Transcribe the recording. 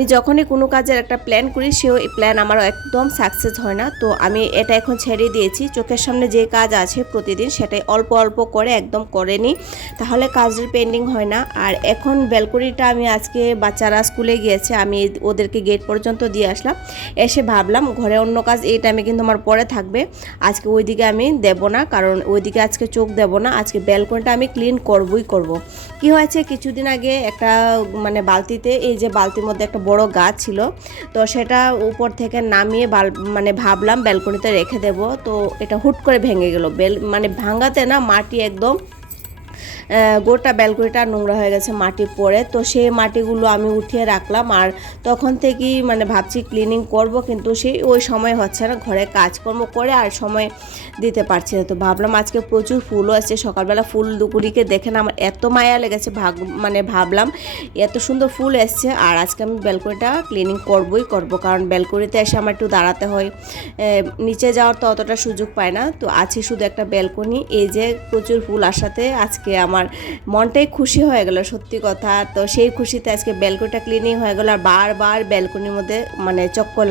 আমি যখনই কোনো কাজের একটা প্ল্যান করি এই প্ল্যান আমার একদম সাকসেস হয় না। তো আমি এটা এখন ছেড়ে দিয়েছি। চোখের সামনে যে কাজ আছে প্রতিদিন সেটাই অল্প অল্প করে একদম করে নিই, তাহলে কাজের পেন্ডিং হয় না। আর এখন ব্যালকনিটা আমি আজকে বাচ্চারা স্কুলে গিয়েছে, আমি ওদেরকে গেট পর্যন্ত দিয়ে আসলাম। এসে ভাবলাম ঘরে অন্য কাজ এই টাইমে কিন্তু আমার পরে থাকবে, আজকে ওইদিকে আমি দেব না, কারণ ওইদিকে আজকে চোখ দেব না। আজকে ব্যালকনিটা আমি ক্লিন করবই করব। কি হয়েছে, কিছুদিন আগে একটা মানে বালতিতে, এই যে বালতির মধ্যে একটা বড় গাছ ছিল, তো সেটা উপর থেকে নামিয়ে মানে ভাবলাম ব্যালকনিতে রেখে দেব। তো এটা হুট করে ভেঙে গেল। মানে ভাঙাতে না, মাটি একদম গোটা ব্যালকনিটা নোংরা হয়ে গেছে মাটি পড়ে। তো সেই মাটিগুলো আমি উঠিয়ে রাখলাম, আর তখন থেকেই মানে ভাবছি ক্লিনিং করব, কিন্তু ওই সময় হচ্ছে না, ঘরে কাজকর্ম করে আর সময় দিতে পারছি না। তো ভাবলাম আজকে প্রচুর ফুলও আসছে, সকালবেলা ফুল দুপুরিকে দেখে না আমার এত মায়া লেগেছে, মানে ভাবলাম এত সুন্দর ফুল এসছে, আর আজকে আমি ব্যালকনিটা ক্লিনিং করবই করব, কারণ ব্যালকনিতে এসে আমার একটু দাঁড়াতে হয়, নিচে যাওয়ার তো অতটা সুযোগ পায় না। তো আছে শুধু একটা ব্যালকনি, এই যে প্রচুর ফুল আসাতে আজকে আমার মনটাই খুশি হয়ে গেল, সত্যি কথা। তো সেই খুশিতে আজকে ব্যালকনিটা ক্লিনিং হয়ে গেল, আর বারবার ব্যালকনির মধ্যে মানে চক্কর